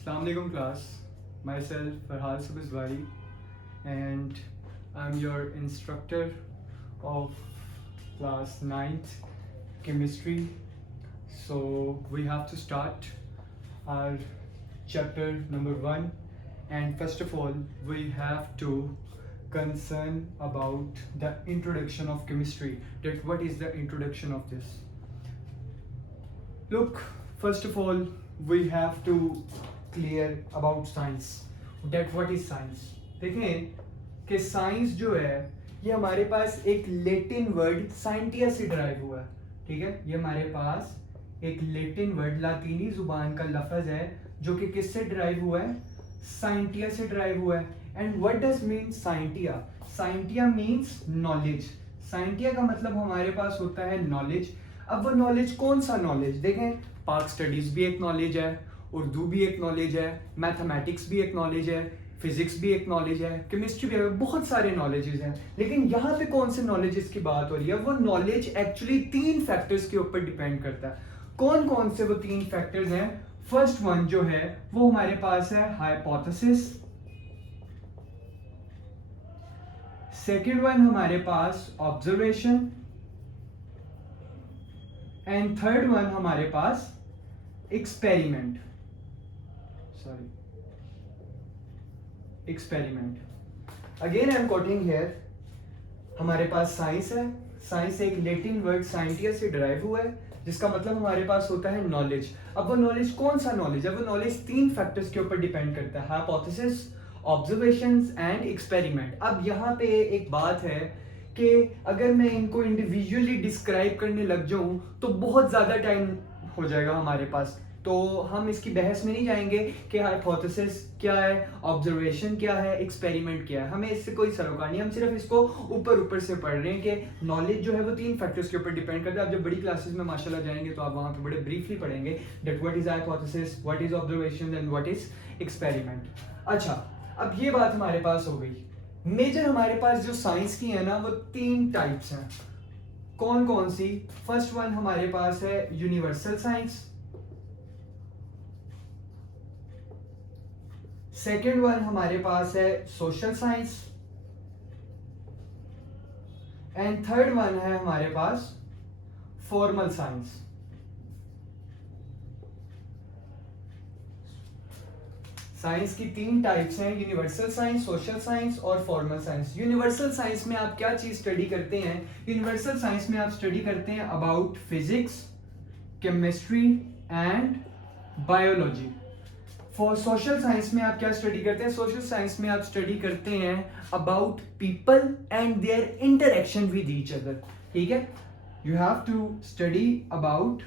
Assalamualaikum class. Myself Farhad Subiswari and I'm your instructor of class 9th chemistry. So we have to start our chapter number 1, and first of all we have to concern about the introduction of chemistry. That what is the introduction of this? Look, first of all we have to clear about science. That what is science? देखें कि science जो है ये हमारे पास एक Latin word scientia से drive हुआ है. ठीक है, ये हमारे पास एक लेटिन वर्ड लातीनी जुबान का लफ्ज है जो कि किससे ड्राइव हुआ है? साइंटिया से ड्राइव हुआ है. And what does mean scientia? Scientia means knowledge. Scientia का मतलब हमारे पास होता है नॉलेज. अब वो नॉलेज कौन सा नॉलेज? देखें, पाक स्टडीज भी एक नॉलेज है, उर्दू भी एक नॉलेज है, मैथमेटिक्स भी एक नॉलेज है, फिजिक्स भी एक नॉलेज है, केमिस्ट्री भी है, बहुत सारे नॉलेजेस हैं. लेकिन यहाँ पे कौन से नॉलेजेस की बात हो रही है? वो नॉलेज एक्चुअली 3 फैक्टर्स के ऊपर डिपेंड करता है. कौन कौन से वो 3 फैक्टर्स हैं? फर्स्ट वन जो है वो हमारे पास है हाइपोथेसिस. सेकेंड वन हमारे पास ऑब्जर्वेशन. एंड थर्ड वन हमारे पास experiment. Experiment. Again I am quoting here. हमारे पास साइंस है. साइंस एक लेटिन वर्ड साइंटिया से डिराइव हुआ है जिसका मतलब हमारे पास होता है नॉलेज. अब वो नॉलेज कौन सा नॉलेज है? वो नॉलेज 3 फैक्टर्स के ऊपर डिपेंड करता है, हाइपोथेसिस, ऑब्जर्वेशंस एंड एक्सपेरिमेंट. अब यहाँ पे एक बात है कि अगर मैं इनको इंडिविजुअली डिस्क्राइब करने लग जाऊं तो बहुत ज्यादा टाइम हो जाएगा हमारे पास. तो हम इसकी बहस में नहीं जाएंगे कि हाइपोथेसिस क्या है, ऑब्जर्वेशन क्या है, एक्सपेरिमेंट क्या है. हमें इससे कोई सरोकार नहीं. हम सिर्फ इसको ऊपर ऊपर से पढ़ रहे हैं कि नॉलेज जो है वो 3 फैक्टर्स के ऊपर डिपेंड करता है. आप जब बड़ी क्लासेस में माशाल्लाह जाएंगे तो आप वहां पे बड़े ब्रीफली पढ़ेंगे that what is hypothesis, what is observation and what is experiment. अच्छा, अब ये बात हमारे पास हो गई. मेजर हमारे पास जो साइंस की है ना वो 3 टाइप्स हैं. कौन कौन सी? फर्स्ट वन हमारे पास है यूनिवर्सल साइंस. सेकेंड वन हमारे पास है social science. And third one है हमारे पास फॉर्मल साइंस. साइंस की 3 टाइप्स हैं, यूनिवर्सल साइंस, सोशल साइंस और फॉर्मल साइंस. यूनिवर्सल साइंस में आप क्या चीज स्टडी करते हैं? यूनिवर्सल साइंस में आप स्टडी करते हैं about physics, chemistry and biology. For social science में आप क्या स्टडी करते हैं? सोशल साइंस में आप स्टडी करते हैं about people and their interaction with each other. ठीक है, you have to study about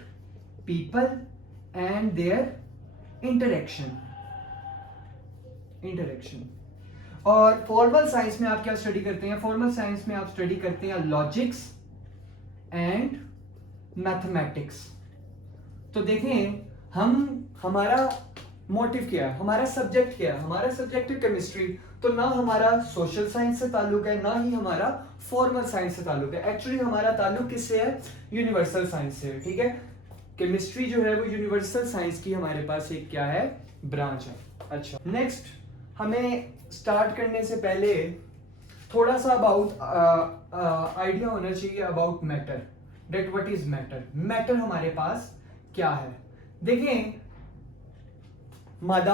people and their interaction. और फॉर्मल साइंस में आप क्या स्टडी करते हैं? फॉर्मल साइंस में आप स्टडी करते हैं लॉजिक्स एंड मैथमेटिक्स. तो देखें, हमारा मोटिव क्या है, हमारा सब्जेक्ट क्या है? हमारा सब्जेक्ट है केमिस्ट्री. तो ना हमारा सोशल साइंस से ताल्लुक है ना ही हमारा फॉर्मल साइंस से ताल्लुक है. एक्चुअली हमारा ताल्लुक किससे है? यूनिवर्सल साइंस से. ठीक है, केमिस्ट्री जो है वो यूनिवर्सल साइंस की हमारे पास एक क्या है? ब्रांच है. अच्छा, नेक्स्ट हमें स्टार्ट करने से पहले थोड़ा सा अबाउट आइडिया होना चाहिए about matter. That what is matter? Matter हमारे पास क्या है? देखें, मादा.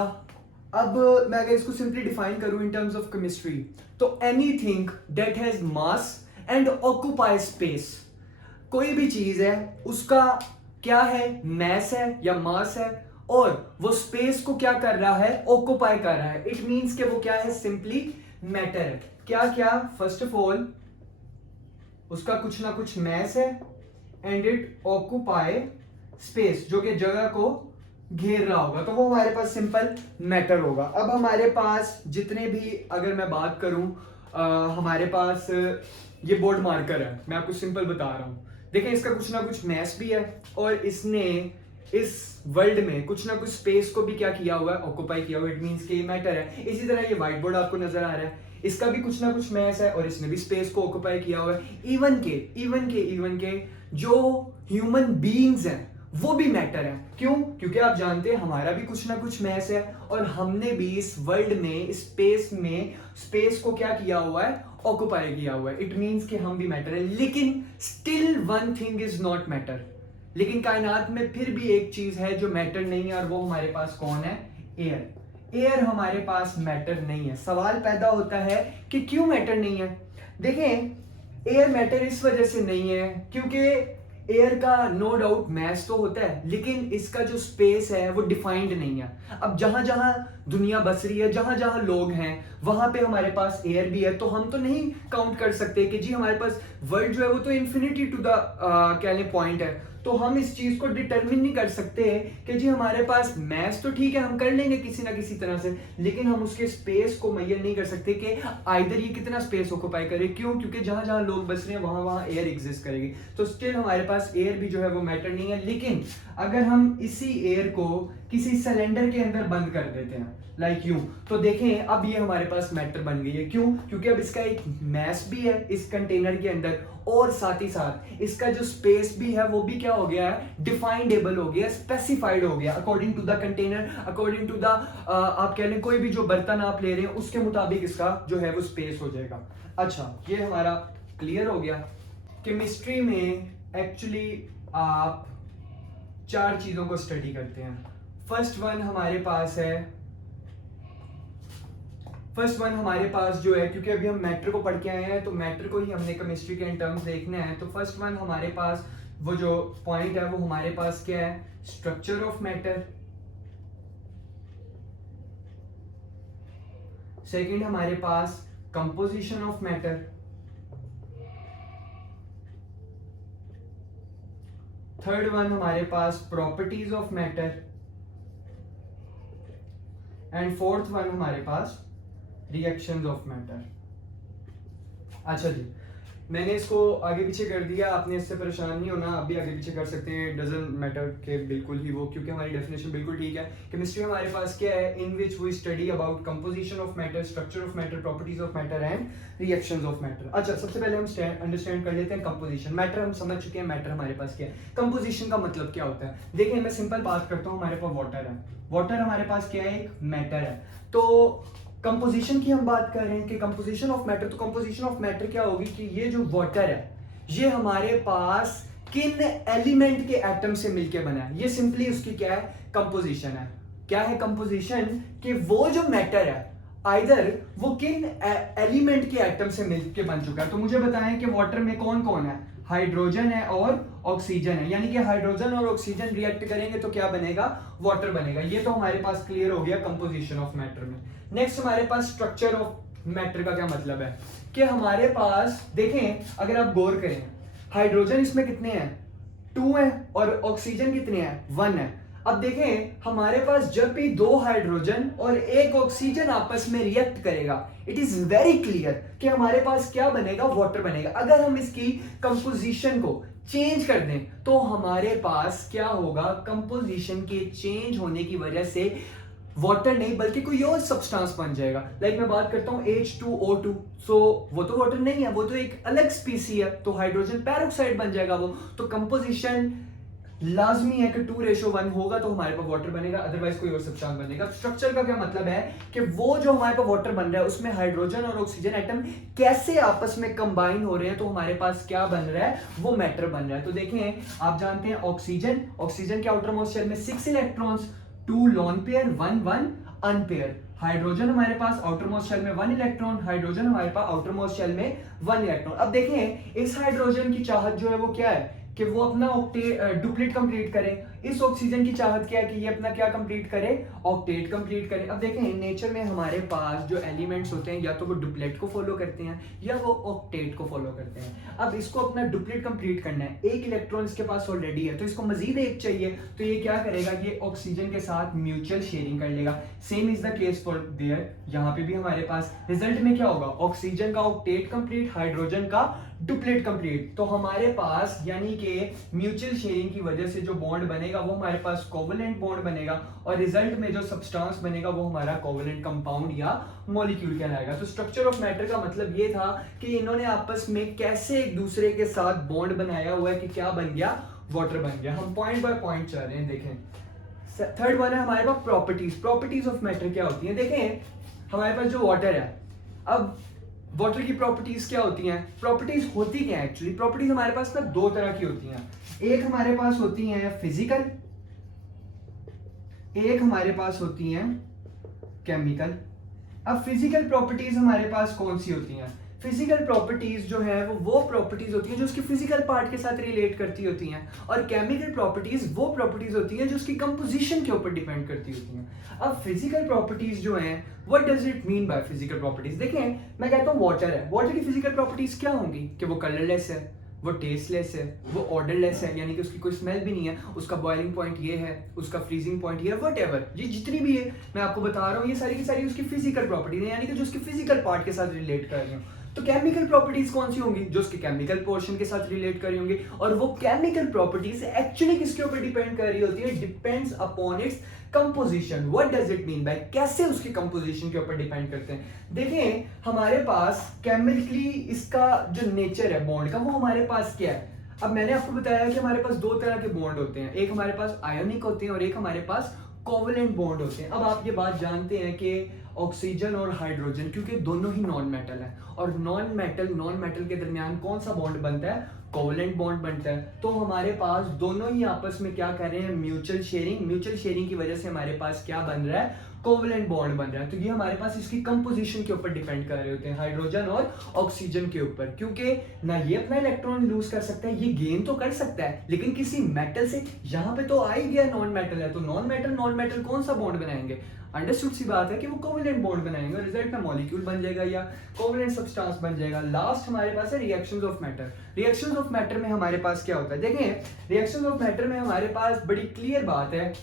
अब मैं अगर इसको सिंपली डिफाइन करूं इन टर्म्स ऑफ केमिस्ट्री तो anything that has mass and occupy space. कोई भी चीज है उसका क्या है? मैस है या मास है, और वो स्पेस को क्या कर रहा है? ऑक्यूपाई कर रहा है. इट मींस कि वो क्या है? सिंपली मैटर है. क्या क्या? फर्स्ट ऑफ ऑल उसका कुछ ना कुछ मैस है एंड इट ऑक्यूपाई स्पेस, जो कि जगह को घेर रहा होगा, तो वो हमारे पास सिंपल मैटर होगा. अब हमारे पास जितने भी, अगर मैं बात करूं, हमारे पास ये बोर्ड मार्कर है, मैं आपको सिंपल बता रहा हूं. देखिए, इसका कुछ ना कुछ मैस भी है और इसने इस वर्ल्ड में कुछ ना कुछ स्पेस को भी क्या किया हुआ है? ऑक्यूपाई किया हुआ है. इट मींस कि ये मैटर है. इसी तरह ये व्हाइट बोर्ड आपको नजर आ रहा है, इसका भी कुछ ना कुछ मैस है और इसने भी स्पेस को ऑक्यूपाई किया हुआ है. इवन के जो ह्यूमन बीइंग्स हैं वो भी मैटर है। क्यों? क्योंकि आप जानते हैं हमारा भी कुछ ना कुछ मैस है, और हमने भी इस वर्ल्ड में, स्पेस को क्या किया हुआ है, ऑक्युपाई किया हुआ है। इट मीन्स कि हम भी मैटर है, लेकिन still one thing is not matter. लेकिन कायनात में फिर भी एक चीज है जो मैटर नहीं है, और वो हमारे पास कौन है? एयर। एयर हमारे पास मैटर नहीं है। सवाल पैदा होता है कि क्यों मैटर नहीं है। देखें, एयर मैटर इस वजह से नहीं है क्योंकि एयर का नो डाउट मैस तो होता है, लेकिन इसका जो स्पेस है वो डिफाइंड नहीं है। अब जहां जहां दुनिया बस रही है, जहां जहां लोग हैं, वहां पे हमारे पास एयर भी है, तो हम तो नहीं काउंट कर सकते कि जी हमारे पास वर्ल्ड जो है वो तो इन्फिनिटी टू द क्या पॉइंट है। तो हम इस चीज को डिटरमिन नहीं कर सकते कि जी हमारे पास मैस तो ठीक है, हम कर लेंगे किसी ना किसी तरह से, लेकिन हम उसके स्पेस को मेजर नहीं कर सकते कि आइदर ये कितना स्पेस ऑक्युपाई करे। क्यों? क्योंकि जहां जहां लोग बस रहे हैं वहां वहां एयर एग्जिस्ट करेगी। तो स्टिल हमारे पास एयर भी जो है वो मैटर नहीं है। लेकिन अगर हम इसी एयर को किसी सिलेंडर के अंदर बंद कर देते हैं, लाइक यूं, तो देखें अब ये हमारे पास मैटर बन गई है। क्यों? क्योंकि अब इसका एक मैस भी है इस कंटेनर के अंदर, और साथ ही साथ इसका जो स्पेस भी है वो भी क्या हो गया है? डिफाइंडेबल हो गया, स्पेसिफाइड हो गया according to the container, according to the आप कह लें कोई भी जो बर्तन आप ले रहे हैं उसके मुताबिक इसका जो है वो स्पेस हो जाएगा। अच्छा, ये हमारा क्लियर हो गया। केमिस्ट्री में एक्चुअली आप 4 चीजों को स्टडी करते हैं। फर्स्ट वन हमारे पास जो है, क्योंकि अभी हम मैटर को पढ़ के आए हैं तो मैटर को ही हमने केमिस्ट्री के टर्म्स देखने हैं। तो फर्स्ट वन हमारे पास वो जो पॉइंट है वो हमारे पास क्या है? Structure of matter. सेकंड हमारे पास composition of matter. Third one हमारे पास properties of matter. And fourth one हमारे पास रिएक्शंस ऑफ मैटर। अच्छा जी, मैंने इसको आगे पीछे कर दिया, आपने इससे परेशान नहीं होना, आप भी आगे पीछे कर सकते हैं, डजंट मैटर के बिल्कुल ही वो, क्योंकि हमारी डेफिनेशन बिल्कुल ठीक है। केमिस्ट्री हमारे पास क्या है? In which we study about composition of matter, structure of matter, properties of matter and reactions of matter. अच्छा, सबसे पहले हम अंडरस्टैंड कर लेते हैं कंपोजिशन। मैटर हम समझ चुके हैं, मैटर हमारे पास क्या है। कंपोजिशन का मतलब क्या होता है? देखिए, मैं सिंपल बात करता हूँ, हमारे पास वाटर है, वाटर हमारे पास क्या है? एक मैटर है। तो कंपोजिशन की हम बात कर रहे हैं कि कंपोजिशन ऑफ मैटर, तो कंपोजिशन ऑफ मैटर क्या होगी कि ये जो वाटर है ये हमारे पास किन एलिमेंट के एटम से मिलके बना है, ये सिंपली उसकी क्या है? कंपोजिशन है। क्या है कंपोजिशन? कि वो जो मैटर है आइदर वो किन एलिमेंट के एटम से मिलके बन चुका है। तो मुझे बताएं कि वाटर में कौन कौन है? हाइड्रोजन है और ऑक्सीजन है, यानी कि हाइड्रोजन और ऑक्सीजन रिएक्ट करेंगे तो क्या बनेगा? वाटर बनेगा। ये तो हमारे पास क्लियर हो गया कंपोजिशन ऑफ मैटर में। नेक्स्ट हमारे पास स्ट्रक्चर ऑफ मैटर का क्या मतलब है कि हमारे पास देखें, अगर आप गौर करें, हाइड्रोजन इसमें कितने हैं? 2 है, और ऑक्सीजन कितने हैं? 1 है। अब देखें, हमारे पास जब भी 2 हाइड्रोजन और 1 ऑक्सीजन आपस में रिएक्ट करेगा, इट इज वेरी क्लियर कि हमारे पास क्या बनेगा? वाटर बनेगा। अगर हम इसकी कंपोजिशन को चेंज कर दें तो हमारे पास क्या होगा? कंपोजिशन के चेंज होने की वजह से वाटर नहीं बल्कि कोई और सब्सटेंस बन जाएगा। लाइक मैं बात करता हूं H2O2, सो वो तो वाटर नहीं है, वो तो एक अलग स्पीसी है, तो हाइड्रोजन पेरोक्साइड बन जाएगा वो। तो कंपोजिशन लाजमी है कि 2:1 होगा तो हमारे पास वाटर बनेगा, अदरवाइज कोई और सब्सटेंस बनेगा। स्ट्रक्चर का क्या मतलब है कि वो जो हमारे पास वाटर बन रहा है उसमें हाइड्रोजन और ऑक्सीजन एटम कैसे आपस में कंबाइन हो रहे हैं, तो हमारे पास क्या बन रहा है? वो मैटर बन रहा है। तो देखें, आप जानते हैं ऑक्सीजन के आउटर मोस्ट शेल में 6 electrons, 2 lone pair, 1 unpaired. Hydrogen हमारे पास आउटर मोस्ट शेल में 1 इलेक्ट्रॉन, हाइड्रोजन हमारे पास आउटर मोस्ट शेल में 1 इलेक्ट्रॉन। अब देखें, इस हाइड्रोजन की चाहत जो है वो क्या है कि वो अपना डुप्लेट कंप्लीट करे। इस ऑक्सीजन की चाहत क्या है कि ये अपना क्या कंप्लीट करे? ऑक्टेट कंप्लीट करे। अब देखें, नेचर में हमारे पास जो एलिमेंट्स होते हैं या तो वो डुप्लेट को फॉलो करते हैं या वो ऑक्टेट को फॉलो करते हैं। अब इसको अपना डुप्लेट कंप्लीट करना है, 1 इलेक्ट्रॉन इसके पास ऑलरेडी है, तो इसको मजीद 1 चाहिए, तो ये क्या करेगा? ये ऑक्सीजन के साथ म्यूचुअल शेयरिंग कर लेगा। Same is the case for their, यहाँ पे भी हमारे पास रिजल्ट में क्या होगा? ऑक्सीजन का ऑक्टेट कंप्लीट, हाइड्रोजन का डुप्लेट कंप्लीट। तो हमारे पास यानी कि म्यूचुअल शेयरिंग की वजह से जो बॉन्ड बनेगा वो हमारे पास कोवेलेंट बॉन्ड बनेगा, और रिजल्ट में जो सब्सटेंस बनेगा वो हमारा कोवेलेंट कंपाउंड या मॉलिक्यूल कहलाएगा। तो स्ट्रक्चर ऑफ मैटर का मतलब ये था कि इन्होंने आपस में कैसे एक दूसरे के साथ बॉन्ड बनाया हुआ है कि क्या बन गया? वाटर बन गया। हम पॉइंट बाय पॉइंट चल रहे हैं। देखें थर्ड वन है हमारे पास प्रॉपर्टीज। प्रॉपर्टीज ऑफ मैटर क्या होती हैं? देखें हमारे पास जो वाटर है, अब वाटर की प्रॉपर्टीज क्या होती हैं? प्रॉपर्टीज होती क्या है एक्चुअली? प्रॉपर्टीज हमारे पास ना दो तरह की होती हैं। एक हमारे पास होती हैं फिजिकल, एक हमारे पास होती हैं केमिकल। अब फिजिकल प्रॉपर्टीज हमारे पास कौन सी होती हैं? फिजिकल प्रॉपर्टीज जो है वो प्रॉपर्टीज होती हैं जो उसके फिजिकल पार्ट के साथ रिलेट करती होती हैं, और केमिकल प्रॉपर्टीज वो प्रॉपर्टीज होती हैं जो उसकी कंपोजिशन के ऊपर डिपेंड करती होती हैं। अब फिजिकल प्रॉपर्टीज जो हैं, what does it mean by physical properties? देखें मैं कहता हूँ वाटर है, वाटर की फिजिकल प्रॉपर्टीज क्या होंगी? कि वो कलरलेस है, वो टेस्टलेस है, वो ऑर्डरलेस है, यानी कि उसकी कोई स्मेल भी नहीं है, उसका बॉइलिंग पॉइंट ये है, उसका फ्रीजिंग पॉइंट ये है, व्हाटएवर ये जितनी भी है मैं आपको बता रहा हूँ, ये सारी की सारी उसकी फिजिकल प्रॉपर्टीज है, यानी कि जो उसके फिजिकल पार्ट के साथ रिलेट कर रही हूँ। तो केमिकल प्रॉपर्टीज कौन सी होंगी? जो उसके केमिकल पोर्शन के साथ रिलेट कर रही होंगी, और वो केमिकल प्रॉपर्टीज एक्चुअली किसके ऊपर डिपेंड कर रही होती है? Depends upon its composition. What does it mean by? कैसे उसकी कंपोजिशन के ऊपर डिपेंड करते हैं? देखें हमारे पास केमिकली इसका जो नेचर है बॉन्ड का, वो हमारे पास क्या है? अब मैंने आपको बताया कि हमारे पास दो तरह के बॉन्ड होते हैं, एक हमारे पास आयोनिक होते हैं और एक हमारे पास कोवलेंट बॉन्ड होते हैं। अब आप ये बात जानते हैं कि ऑक्सीजन और हाइड्रोजन, क्योंकि दोनों ही नॉन मेटल है, और नॉन मेटल के दरमियान कौन सा बॉन्ड बनता है? कोवलेंट बॉन्ड बनता है। तो हमारे पास दोनों ही आपस में क्या कर रहे हैं? म्यूचुअल शेयरिंग की वजह से हमारे पास क्या बन रहा है? कोवलेंट बॉन्ड बन रहा है। तो ये हमारे पास इसकी कंपोजिशन के ऊपर डिपेंड कर रहे होते हैं, हाइड्रोजन और ऑक्सीजन के ऊपर, क्योंकि ना ये अपना इलेक्ट्रॉन लूज कर सकता है, ये गेन तो कर सकता है लेकिन किसी मेटल से। यहाँ पे तो आ ही गया नॉन मेटल है, तो नॉन मेटल कौन सा बॉन्ड बनाएंगे? अंडरस्टूड सी बात है कि वो कोवलेंट बॉन्ड बनाएंगे, रिजल्ट में मॉलिक्यूल बन जाएगा या कोवलेंट सब्सटेंस बन जाएगा। लास्ट हमारे पास है reactions of matter. Reactions of matter में हमारे पास क्या होता है? देखें रिएक्शंस ऑफ मैटर में हमारे पास बड़ी क्लियर बात है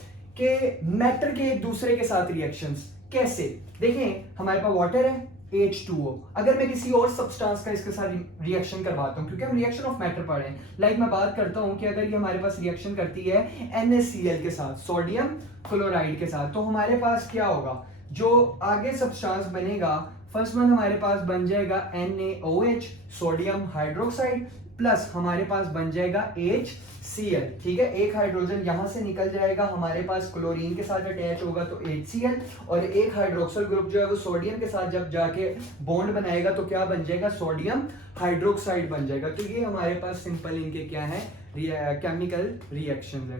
कि मैटर के एक दूसरे के साथ रिएक्शंस कैसे। देखें हमारे पास वाटर है H2O, अगर मैं किसी और सब्सटेंस का इसके साथ रिएक्शन करवाता हूं, क्योंकि हम रिएक्शन ऑफ मैटर पढ़ रहे हैं, लाइक मैं बात करता हूं कि अगर ये हमारे पास रिएक्शन करती है NaCl के साथ, सोडियम क्लोराइड के साथ, तो हमारे पास क्या होगा? जो आगे सब्सटेंस बनेगा, फर्स्ट वन हमारे पास बन जाएगा NaOH, सोडियम हाइड्रोक्साइड, प्लस हमारे पास बन जाएगा HCl। ठीक है, एक हाइड्रोजन यहां से निकल जाएगा, हमारे पास क्लोरीन के साथ अटैच होगा तो HCl, और एक हाइड्रोक्सिल ग्रुप जो है वो सोडियम के साथ जब जाके बॉन्ड बनाएगा तो क्या बन जाएगा? सोडियम हाइड्रोक्साइड बन जाएगा। तो ये हमारे पास सिंपल इनके क्या है? केमिकल रिएक्शन है।